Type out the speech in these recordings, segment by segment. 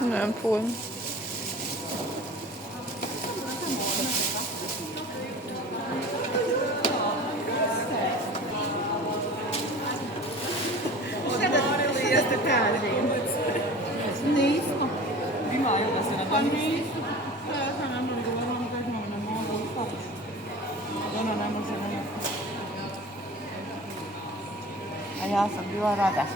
Nur empfohlen. A ja sam bila rada.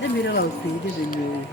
Det blir det alltid, det blir ju.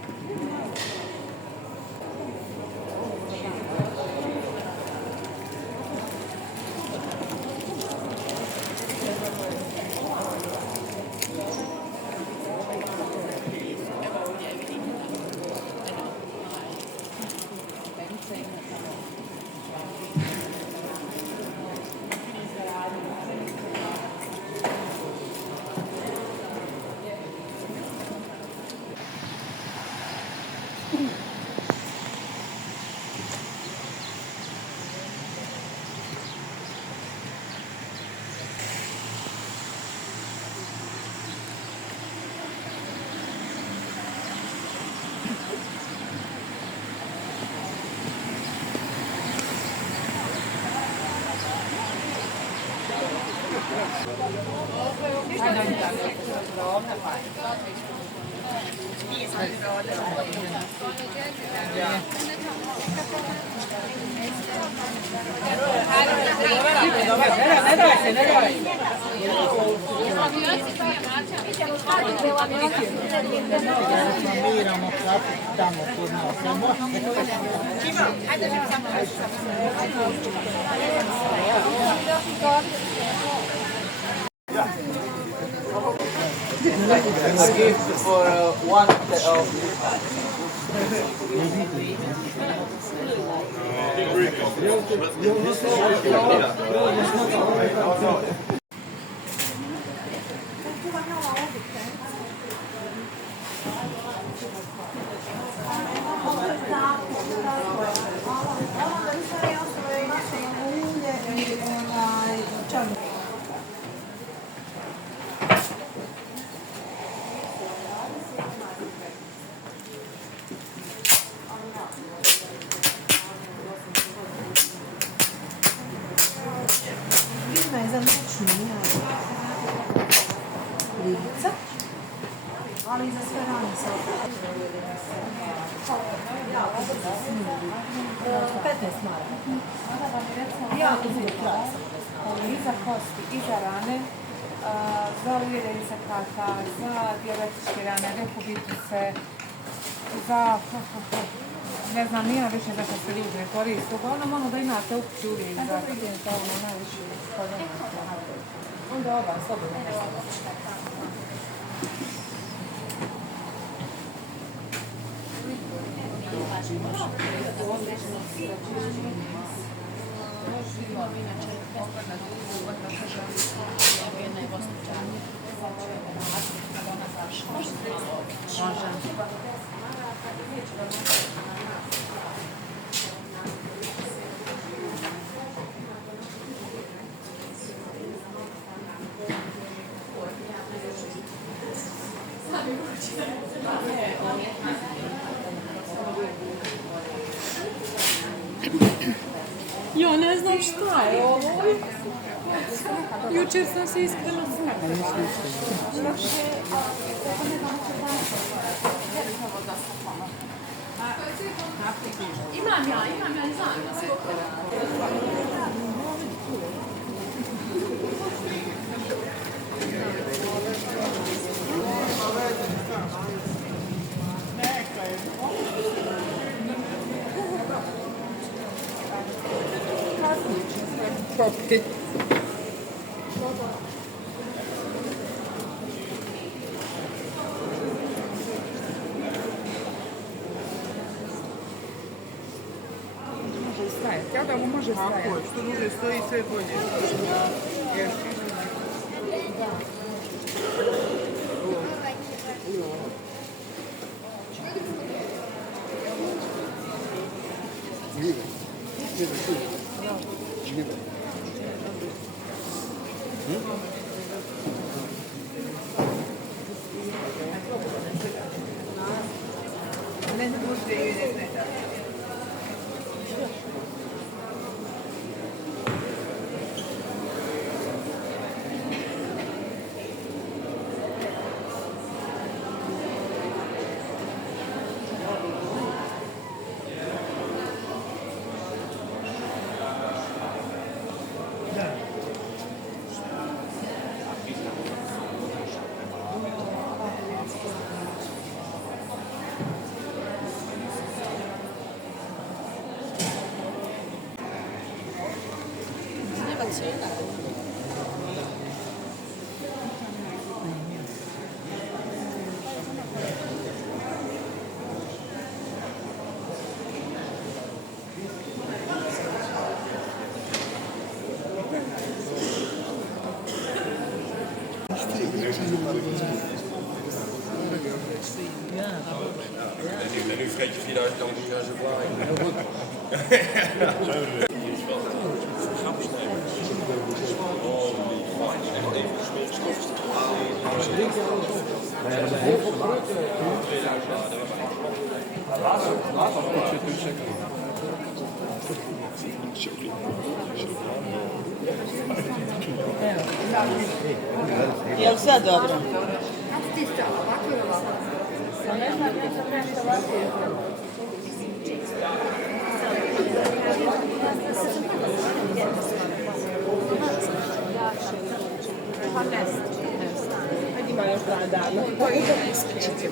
Formiramo kafu tamo kod nas. A gift for one of ali za sve rane se 15 maraka. Ja to bude krasno. I za kosti, i za rane, za uvjerenje kata, za dijabetičke rane, rekubituse, za, ne znam, nije više za što se ljudi ne koriste. Uglavnom ono da imate u kući uvijek za to ono najviše onda ova slobodno ne Ja ne znam šta je ovo. Jučer sam se iskreno znala. Imam ja, ne znam. Popke. Može stajati, ja da mu može stajati. Tako je, što duže stoji, sve bolje. En nu vergeet 4000 kilometer blaai. Je li sve dobro? Ne znam, ja sam nešto ovako izgleda. Ima još 2 dana. To je ispričati.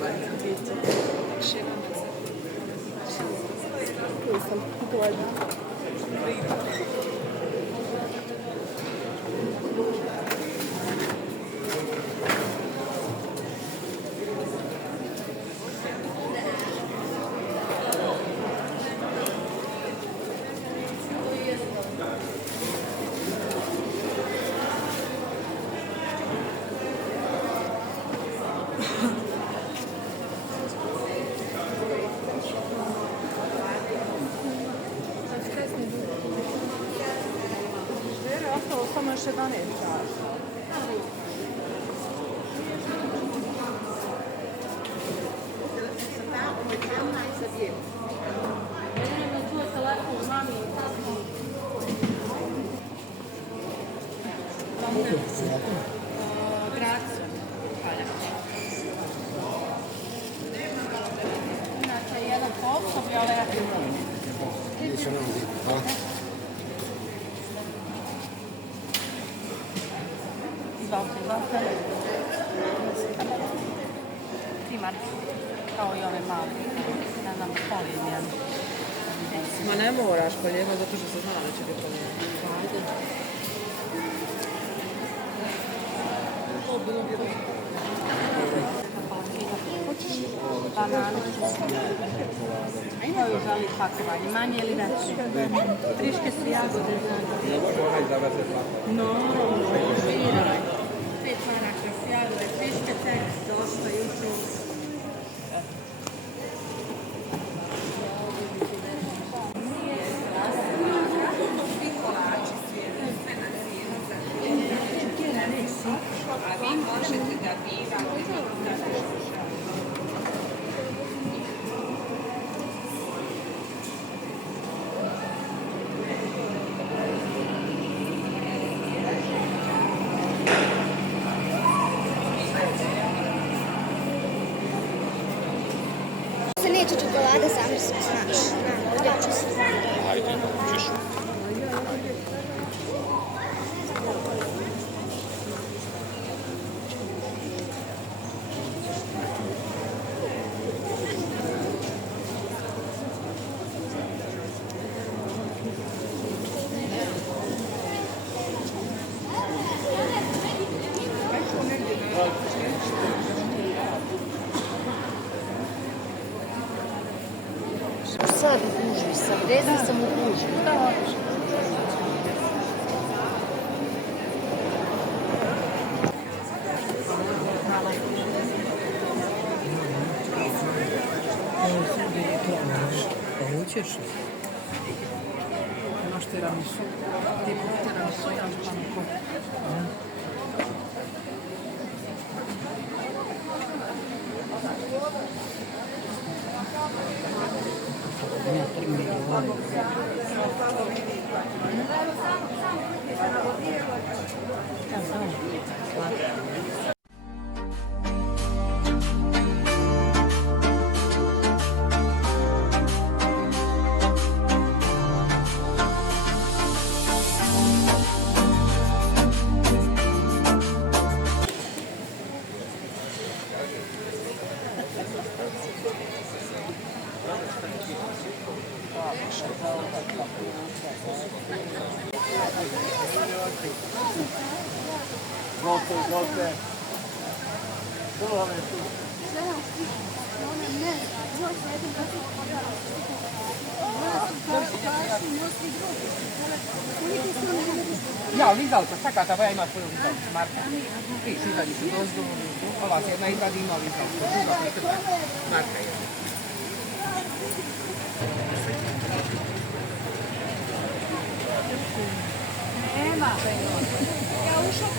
Tu sam bolje. Ostalo samo još 11 časa. Inače, jedan po osobi, ali ja Ti marke, kao i ove male. Ne znam, polijen. Ma ne moraš polijevati zato što se zna da će biti polijevati. Banane. Koju želi pakovanje, manje ili veće? Friške su jagode, znači. No, biraj. 5 maraka su jagode, friške, tekst, dosta, YouTube. A vi možete da birate. Se neće čokolada zamrziti, znaš. Ja ću se. Ajde, ćeš. Sad u gužvi sam, desna sam u gužvi. Hoćeš? Imaš tiramisu? Tipo tiramisu, ja španko. Izvolite. Prvo vam je tu. Ja, lizalka, čekajte, pa ja imam svoju lizalku, Marka. Viš, izvadi se dozdu, ova se jedna izvadi ima lizalku, druga, Marka je. slučajno.